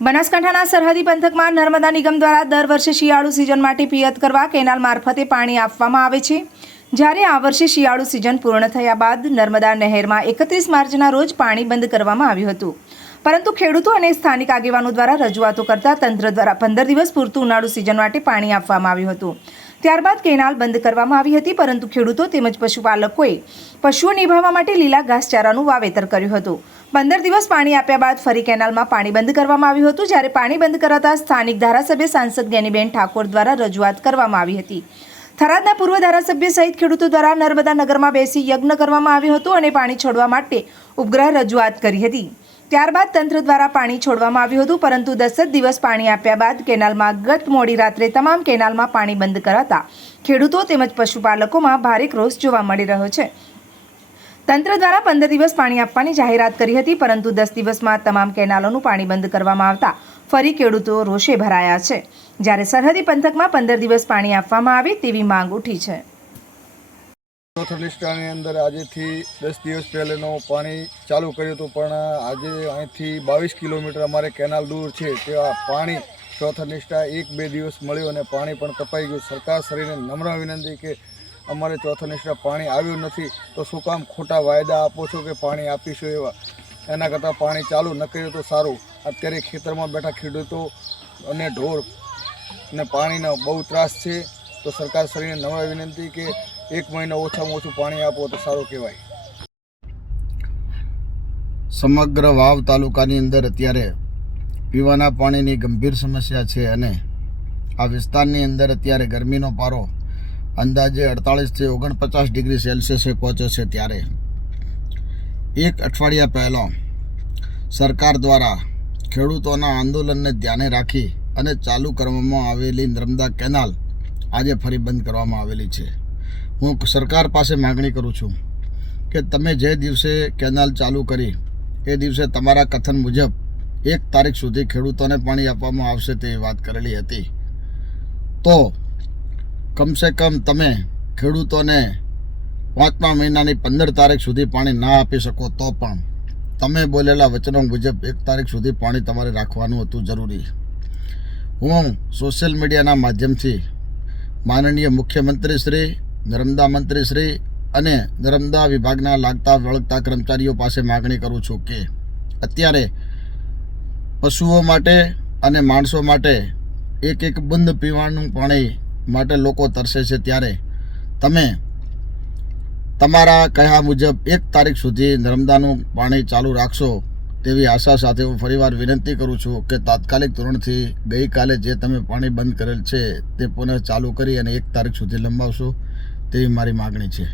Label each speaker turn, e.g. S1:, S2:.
S1: બનાસકાંઠાના સરહદી પંથકમાં નર્મદા નિગમ દ્વારા દર વર્ષે શિયાળુ સિઝન માટે પિયત કરવા કેનાલ મારફતે પાણી આપવામાં આવે છે. જ્યારે આ વર્ષે શિયાળુ સિઝન પૂર્ણ થયા બાદ નર્મદા નહેરમાં એકત્રીસ માર્ચના રોજ પાણી બંધ કરવામાં આવ્યું હતું. પરંતુ ખેડૂતો અને સ્થાનિક આગેવાનો દ્વારા રજૂઆતો કરતા તંત્ર દ્વારા પંદર દિવસ પૂરતું ઉનાળુ સિઝન માટે પાણી આપવામાં આવ્યું હતું. ત્યારબાદ કેનાલ બંધ કરવામાં આવી હતી, પરંતુ ખેડૂતો તેમજ પશુપાલકોએ પશુઓ નિભાવવા માટે લીલા ઘાસચારાનું વાવેતર કર્યું હતું. પંદર દિવસ પાણી આપ્યા બાદ ફરી કેનાલમાં પાણી બંધ કરવામાં આવ્યું હતું, જ્યારે પાણી બંધ કરાતા સ્થાનિક ધારાસભ્ય સાંસદ જ્ઞાનીબેન ઠાકોર દ્વારા રજૂઆત કરવામાં આવી હતી. થરાદના પૂર્વ ધારાસભ્ય સહિત ખેડૂતો દ્વારા નર્મદા નગરમાં બેસી યજ્ઞ કરવામાં આવ્યો હતો અને પાણી છોડવા માટે ઉપગ્રહ રજૂઆત કરી હતી. ત્યારબાદ તંત્ર દ્વારા પાણી છોડવામાં આવ્યું હતું, પરંતુ દસ જ દિવસ પાણી આપ્યા બાદ કેનાલમાં ગત મોડી રાત્રે તમામ કેનાલમાં પાણી બંધ કરાતા ખેડૂતો તેમજ પશુપાલકોમાં ભારે ક્રોધ જોવા મળી રહ્યો છે. તંત્ર દ્વારા પંદર દિવસ પાણી આપવાની જાહેરાત કરી હતી, પરંતુ દસ દિવસમાં તમામ કેનાલોનું પાણી બંધ કરવામાં આવતા ફરી ખેડૂતો રોષે ભરાયા છે. જ્યારે સરહદી પંથકમાં પંદર દિવસ પાણી આપવામાં આવે તેવી માંગ ઉઠી છે.
S2: ચોથા લિસ્ટાની અંદર આજેથી દસ દિવસ પહેલાંનું પાણી ચાલુ કર્યું હતું, પણ આજે અહીંથી બાવીસ કિલોમીટર અમારે કેનાલ દૂર છે તેવા પાણી ચોથા નિષ્ઠા એક બે દિવસ મળ્યું અને પાણી પણ કપાઈ ગયું. સરકાર શ્રીને નમ્ર વિનંતી કે અમારે ચોથા નિષ્ઠા પાણી આવ્યું નથી, તો શું કામ ખોટા વાયદા આપો છો કે પાણી આપીશું એવા? એના કરતાં પાણી ચાલુ ન કર્યું તો સારું. અત્યારે ખેતરમાં બેઠા ખેડૂતો અને ઢોર ને પાણીનો બહુ ત્રાસ છે, તો સરકાર શ્રીને નમ્ર વિનંતી કે એક મહિનો ઓછામાં ઓછું પાણી આપો તો સારું કહેવાય.
S3: સમગ્ર વાવ તાલુકાની અંદર અત્યારે પીવાના પાણીની ગંભીર સમસ્યા છે અને આ વિસ્તારની અંદર અત્યારે ગરમીનો પારો અંદાજે અડતાળીસથી ઓગણપચાસ ડિગ્રી સેલ્સિયસે પહોંચ્યો છે ત્યારે. એક અઠવાડિયા પહેલાં સરકાર દ્વારા ખેડૂતોના આંદોલનને ધ્યાને રાખી અને ચાલુ કરવામાં આવેલી નર્મદા કેનાલ આજે ફરી બંધ કરવામાં આવેલી છે. હું સરકાર પાસે માગણી કરું છું કે તમે જે દિવસે કેનાલ ચાલુ કરી, એ દિવસે તમારા કથન મુજબ એક તારીખ સુધી ખેડૂતોને પાણી આપવામાં આવશે તેવી વાત કરેલી હતી. તો કમસે કમ તમે ખેડૂતોને પાંચમા મહિનાની પંદર તારીખ સુધી પાણી ના આપી શકો તો પણ તમે બોલેલા વચનો મુજબ એક તારીખ સુધી પાણી તમારે રાખવાનું હતું જરૂરી. હું સોશિયલ મીડિયાના માધ્યમથી માનનીય મુખ્યમંત્રી શ્રી નર્મદા મંત્રી શ્રી અને નર્મદા વિભાગના લાગતા વળગતા કર્મચારીઓ પાસે માગણી કરું છું કે અત્યારે પશુઓ માટે અને માણસો માટે એક એક બંધ પીવાનું પાણી માટે લોકો તરસે છે ત્યારે તમે તમારા કહ્યા મુજબ એક તારીખ સુધી નર્મદાનું પાણી ચાલુ રાખશો તેવી આશા સાથે હું ફરીવાર વિનંતી કરું છું કે તાત્કાલિક ધોરણથી ગઈકાલે જે તમે પાણી બંધ કરેલ છે તે પુનઃ ચાલુ કરી અને એક તારીખ સુધી લંબાવશો. તેવી મારી માગણી છે.